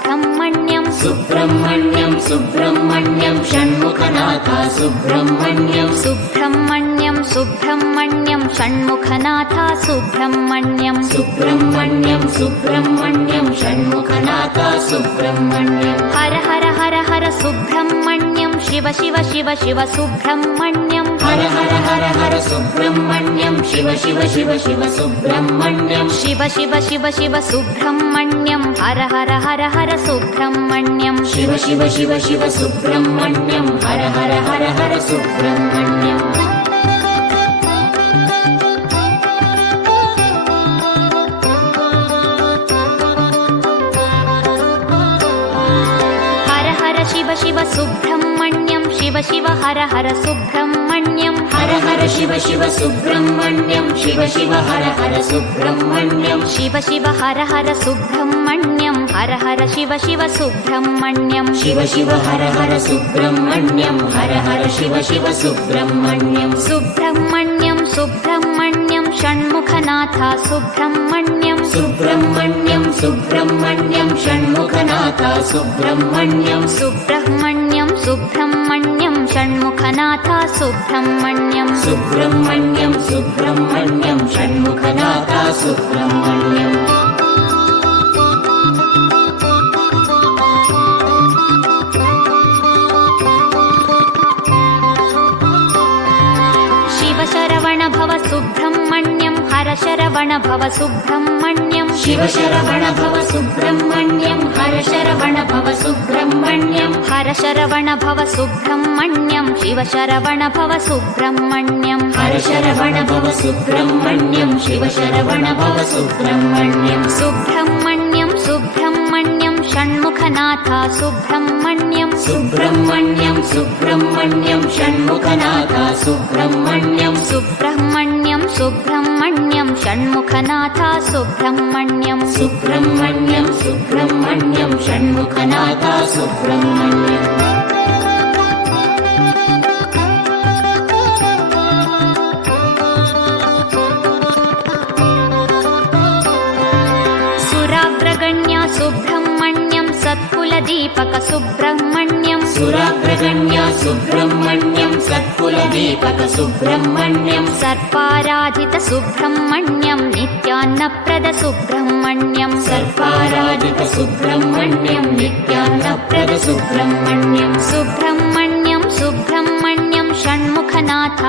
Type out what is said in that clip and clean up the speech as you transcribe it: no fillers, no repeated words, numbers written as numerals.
सुब्रह्मण्यं सुब्रह्मण्यं सुब्रह्मण्यं षण्मुखनाथ सुब्रह्मण्यं सुब्रह्मण्यं सुब्रह्मण्यं षण्मुखनाथ सुब्रह्मण्यं सुब्रह्मण्यं सुब्रह्मण्यं षण्मुखनाथ सुब्रह्मण्यं हर हर हर हर सुब्रह्मण्यं शिव शिव शिव शिव सुब्रह्मण्यं हर हर हर हर सुब्रह्मण्यं शिव शिव शिव शिव सुब्रह्मण्यं शिव शिव शिव शिव सुब्रह्मण्यं हर हर हर हर सुब्रह्मण्यं शिव शिव शिव शिव सुब्रह्मण्यं हर हर हर हर सुब्रह्मण्यं हर हर शिव शिव सुब्रह्मण्यं शिव शिव हर हर सुब्रह्मण्यं हर हर शिव शिव सुब्रह्मण्यं शिव शिव हर हर सुब्रह्मण्यं शिव शिव हर हर सुब्रह्मण्यं हर हर शिव शिव सुब्रह्मण्यं शिव शिव हर हर सुब्रह्मण्यं हर हर शिव शिव सुब्रह्मण्यं सुब्रह्मण्यं सुब्रह्मण्यं षण्मुखनाथ सुब्रह्मण्यं सुब्रह्मण्यं सुब्रह्मण्यं षण्मुखनाथ सुब्रह्मण्यं सुब्रह्मण्यं सुब्रह्मण्यं षण्मुखनाथ सुब्रह्मण्यं सुब्रह्मण्यं सुब्रह्मण्यं षण्मुखनाथ सुब्रह्मण्यं शिव शरवण भव सुब्रह्मण्यं हर शरवण भव सुब्रह्मण्यं शिव शरवण भव सुब्रह्मण्यं हर शरवण भव सुब्रह्मण्यं हर शरवण भव सुब्रह्मण्यं शिव शरवण भव सुब्रह्मण्यं हर शरवण भव सुब्रह्मण्यं शिव शरवण भव सुब्रह्मण्यं सुब्रह्मण्यं सुब्रह्मण्यं षण्मुखनाथ सुब्रह्मण्यं सुब्रह्मण्यं सुब्रह्मण्यं षण्मुखनाथ सुब्रह्मण्यं सुब्रह्मण्यं सुब्रह्मण्यं षण्मुखनाथ सुब्रह्मण्यं सुब्रह्मण्यं सुब्रह्मण्यं षण्मुखनाथ सुब्रह्मण्यं सुराग्रगण्या सुब्रह्मण्यं सत्कुलदीपक सुब्रह्मण्यं सुराग्रगण्या सुब्रह्मण्यं सत्कुलदीपक सुब्रह्मण्यं सर्पाराधित सुब्रह्मण्यं नित्यान्नप्रद सुब्रह्मण्यं सर्पाराधित सुब्रह्मण्यं नित्यान्नप्रद सुब्रह्मण्यं सुब्रह्मण्यं सुब्रह्मण्यं षण्मुखनाथ